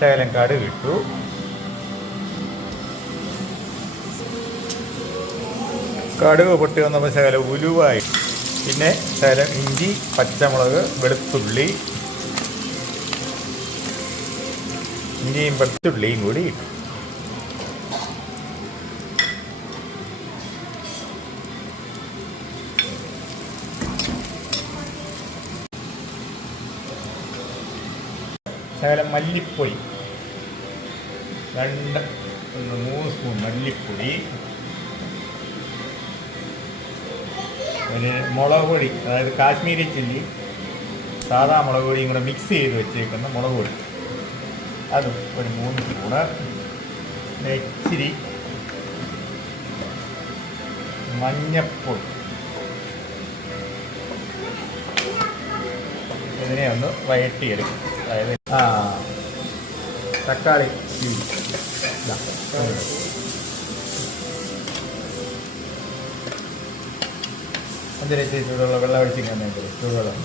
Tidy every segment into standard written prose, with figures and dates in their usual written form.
ശകലം കടുക് ഇട്ടു. കടുക് പൊട്ടി വന്നപ്പോൾ ശകലം ഉലുവായി, പിന്നെ ശകലം ഇഞ്ചി, പച്ചമുളക്, വെളുത്തുള്ളി, ഇഞ്ചിയും വെളുത്തുള്ളിയും കൂടി ഇട്ടു. ശകലം മല്ലിപ്പൊടി, 3 സ്പൂൺ മല്ലിപ്പൊടി, പിന്നെ മുളക് പൊടി, അതായത് കാശ്മീരി ചില്ലി, സാധാ മുളക് പൊടിയും കൂടെ മിക്സ് ചെയ്ത് വെച്ചേക്കുന്ന മുളക് പൊടി, അതും ഒരു 3 സ്പൂണ്. പിന്നെ ഇച്ചിരി മഞ്ഞപ്പൊടി. ഇതിനെ ഒന്ന് വഴറ്റിയെടുക്കും. അതായത് തക്കാളി എന്തിനു ചൂടുള്ള വെള്ളം ഒഴിച്ചിരിക്കാൻ വേണ്ടി ചൂടുവെള്ളം.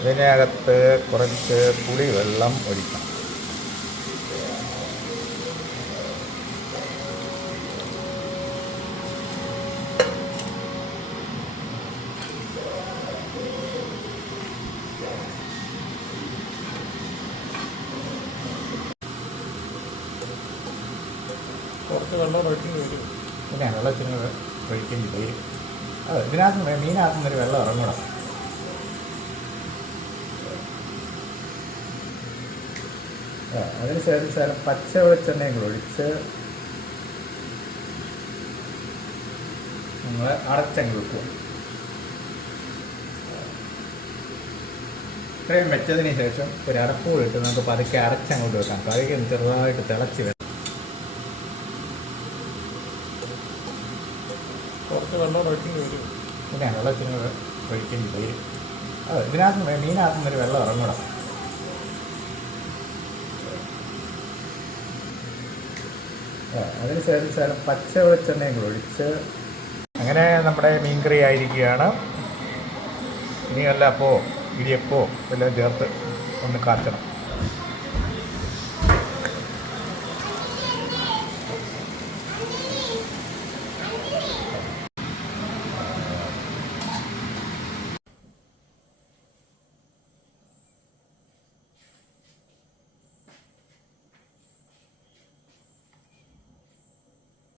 ഇതിനകത്ത് കുറച്ച് പുളി വെള്ളം ഒഴിക്കണം. കുറച്ച് വെള്ളം ഒഴിക്കേണ്ടി വരും. പിന്നെ വെള്ളത്തിന് ഒഴിക്കേണ്ടി വരും. ഇതിനകത്ത് മീനകത്തുനിന്നൊരു വെള്ളം ഇറങ്ങണം. അതിനുശേഷം പച്ച വെളിച്ചെണ്ണയും കൂടെ ഒഴിച്ച് നമ്മൾ അടച്ചങ്ങ് വെക്കുക. ഇത്രയും വെച്ചതിന് ശേഷം ഒരു അടപ്പ് ഇട്ട് നമുക്ക് പതുക്കെ അടച്ചങ്ങോട്ട് വെക്കാം. പതുക്കെ ചെറുതായിട്ട് തിളച്ച് വരും. കുറച്ച് വെള്ളം ഒഴിക്കേണ്ടി വരും. പിന്നെ വെള്ളത്തിന് ഒഴിക്കേണ്ടി വരും. ഇതിനകത്ത് മീനകത്തുനിന്നൊരു വെള്ളം ഇറങ്ങണം. അതിനുശേഷം പച്ച വെളിച്ചെണ്ണയും കൂടെ ഒഴിച്ച് അങ്ങനെ നമ്മുടെ മീൻകറി ആയിരിക്കുകയാണ്. ഇനി വല്ല അപ്പോ ഇടിയപ്പോ എല്ലാം ചേർത്ത് ഒന്ന് കാച്ചണം.